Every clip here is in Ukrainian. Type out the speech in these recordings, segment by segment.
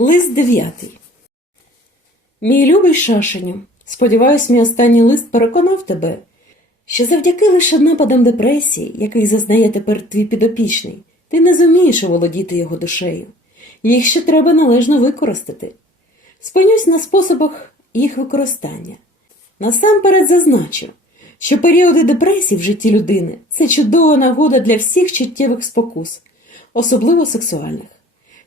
Лист дев'ятий. Мій любий Шашеню, сподіваюсь, мій останній лист переконав тебе, що завдяки лише нападам депресії, яких зазнає тепер твій підопічний, ти не зумієш оволодіти його душею. Їх ще треба належно використати. Спинюсь на способах їх використання. Насамперед зазначу, що періоди депресії в житті людини це чудова нагода для всіх чуттєвих спокус, особливо сексуальних.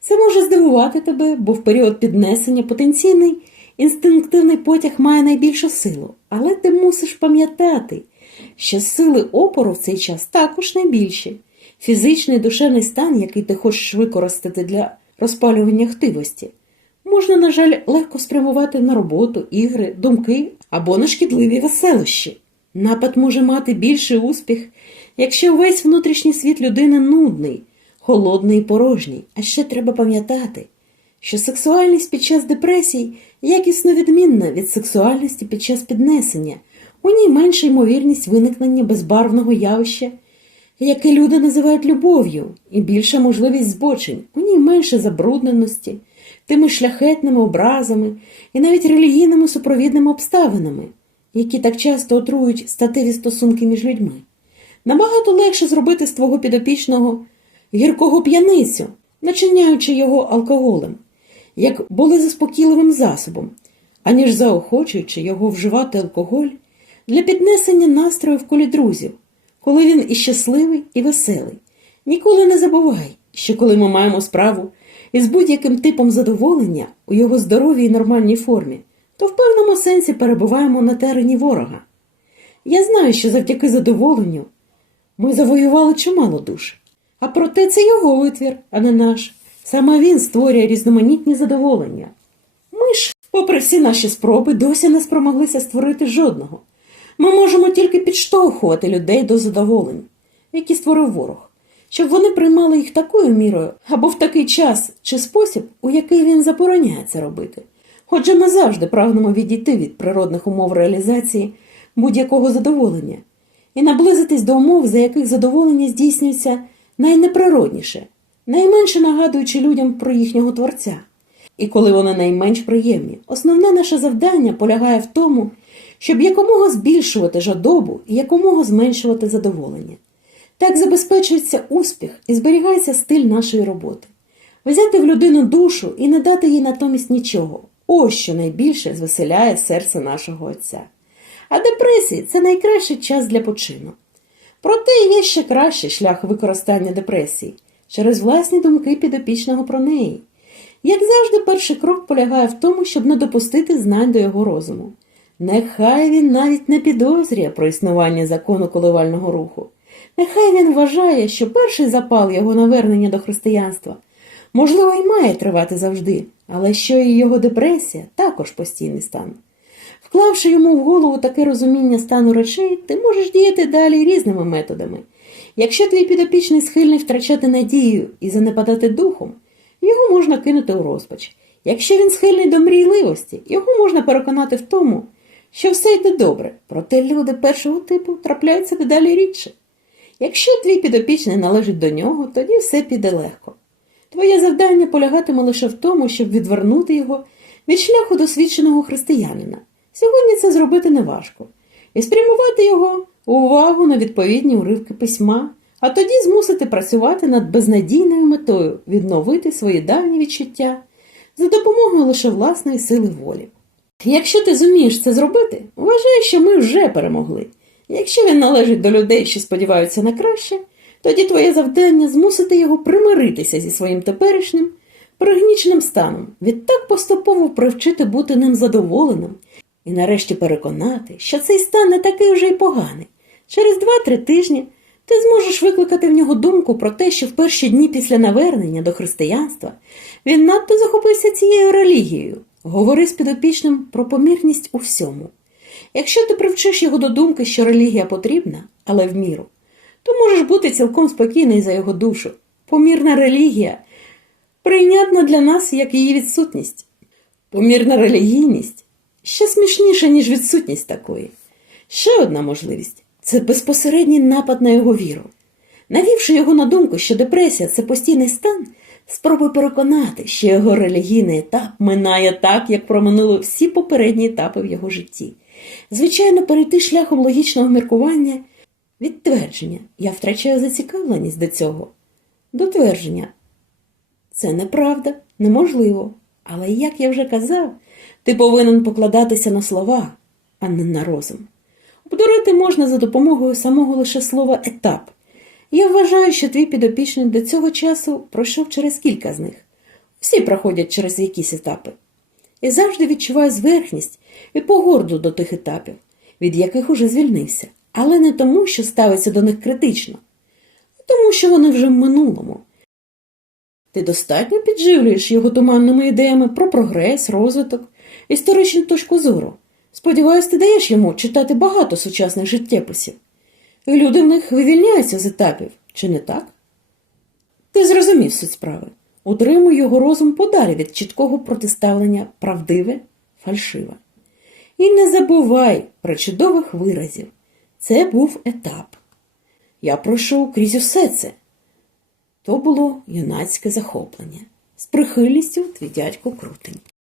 Це може здивувати тебе, бо в період піднесення потенційний інстинктивний потяг має найбільшу силу, але ти мусиш пам'ятати, що сили опору в цей час також найбільші. Фізичний душевний стан, який ти хочеш використати для розпалювання хтивості, можна, на жаль, легко спрямувати на роботу, ігри, думки або на шкідливі веселощі. Напад може мати більший успіх, якщо весь внутрішній світ людини нудний, холодний і порожній. А ще треба пам'ятати, що сексуальність під час депресій якісно відмінна від сексуальності під час піднесення, у ній менша ймовірність виникнення безбарвного явища, яке люди називають любов'ю, і більша можливість збочень, у ній менше забрудненості, тими шляхетними образами і навіть релігійними супровідними обставинами, які так часто отрують статеві стосунки між людьми. Набагато легше зробити з твого підопічного гіркого п'яницю, начиняючи його алкоголем, як були заспокійливим засобом, аніж заохочуючи його вживати алкоголь для піднесення настрою в колі друзів, коли він і щасливий, і веселий. Ніколи не забувай, що коли ми маємо справу із будь-яким типом задоволення у його здоровій і нормальній формі, то в певному сенсі перебуваємо на терені ворога. Я знаю, що завдяки задоволенню ми завоювали чимало душ. А проте це його витвір, а не наш. Саме він створює різноманітні задоволення. Ми ж, попри всі наші спроби, досі не спромоглися створити жодного. Ми можемо тільки підштовхувати людей до задоволень, які створив ворог, щоб вони приймали їх такою мірою або в такий час чи спосіб, у який він забороняє це робити. Отже, ми завжди прагнемо відійти від природних умов реалізації будь-якого задоволення і наблизитись до умов, за яких задоволення здійснюється найнеприродніше, найменше нагадуючи людям про їхнього творця. І коли вони найменш приємні, основне наше завдання полягає в тому, щоб якомога збільшувати жадобу і якомога зменшувати задоволення. Так забезпечується успіх і зберігається стиль нашої роботи. Взяти в людину душу і не дати їй натомість нічого. Ось що найбільше звеселяє серце нашого Отця. А депресії це найкращий час для почину. Проте є ще кращий шлях використання депресії через власні думки підопічного про неї. Як завжди, перший крок полягає в тому, щоб не допустити знань до його розуму. Нехай він навіть не підозрює про існування закону коливального руху. Нехай він вважає, що перший запал його навернення до християнства, можливо, і має тривати завжди, але що і його депресія також постійний стан. Вклавши йому в голову таке розуміння стану речей, ти можеш діяти далі різними методами. Якщо твій підопічний схильний втрачати надію і занепадати духом, його можна кинути у розпач. Якщо він схильний до мрійливості, його можна переконати в тому, що все йде добре, проте люди першого типу трапляються дедалі рідше. Якщо твій підопічний належить до нього, тоді все піде легко. Твоє завдання полягатиме лише в тому, щоб відвернути його від шляху досвідченого християнина. Сьогодні це зробити неважко. І спрямувати його увагу на відповідні уривки письма, а тоді змусити працювати над безнадійною метою відновити свої давні відчуття за допомогою лише власної сили волі. Якщо ти зумієш це зробити, вважай, що ми вже перемогли. Якщо він належить до людей, що сподіваються на краще, тоді твоє завдання змусити його примиритися зі своїм теперішнім пригніченим станом, відтак поступово привчити бути ним задоволеним і нарешті переконати, що цей стан не такий вже й поганий. Через два-три тижні ти зможеш викликати в нього думку про те, що в перші дні після навернення до християнства він надто захопився цією релігією. Говори з підопічним про помірність у всьому. Якщо ти привчиш його до думки, що релігія потрібна, але в міру, то можеш бути цілком спокійний за його душу. Помірна релігія прийнятна для нас як її відсутність. Помірна релігійність ще смішніша, ніж відсутність такої. Ще одна можливість це безпосередній напад на його віру. Навівши його на думку, що депресія це постійний стан, Спробуй переконати, що його релігійний етап минає так, як проминули всі попередні етапи в його житті. Звичайно, перейти шляхом логічного міркування від твердження я втрачаю зацікавленість до цього. До твердження це неправда, неможливо. Але, як я вже казав, ти повинен покладатися на слова, а не на розум. Обдурити можна за допомогою самого лише слова етап. Я вважаю, що твій підопічний до цього часу пройшов через кілька з них. Всі проходять через якісь етапи. І завжди відчуваю зверхність і погорду до тих етапів, від яких уже звільнився, але не тому, що ставиться до них критично, а тому, що вони вже в минулому. Ти достатньо підживлюєш його туманними ідеями про прогрес, розвиток, історичну точку зору. Сподіваюсь, ти даєш йому читати багато сучасних життєписів. Люди в них вивільняються з етапів, чи не так? Ти зрозумів суть справи. Утримуй його розум подалі від чіткого протиставлення правдиве, фальшиве. І не забувай про чудових виразів. Це був етап. Я пройшов крізь усе це. То було юнацьке захоплення. З прихильністю твій дядько Крутень.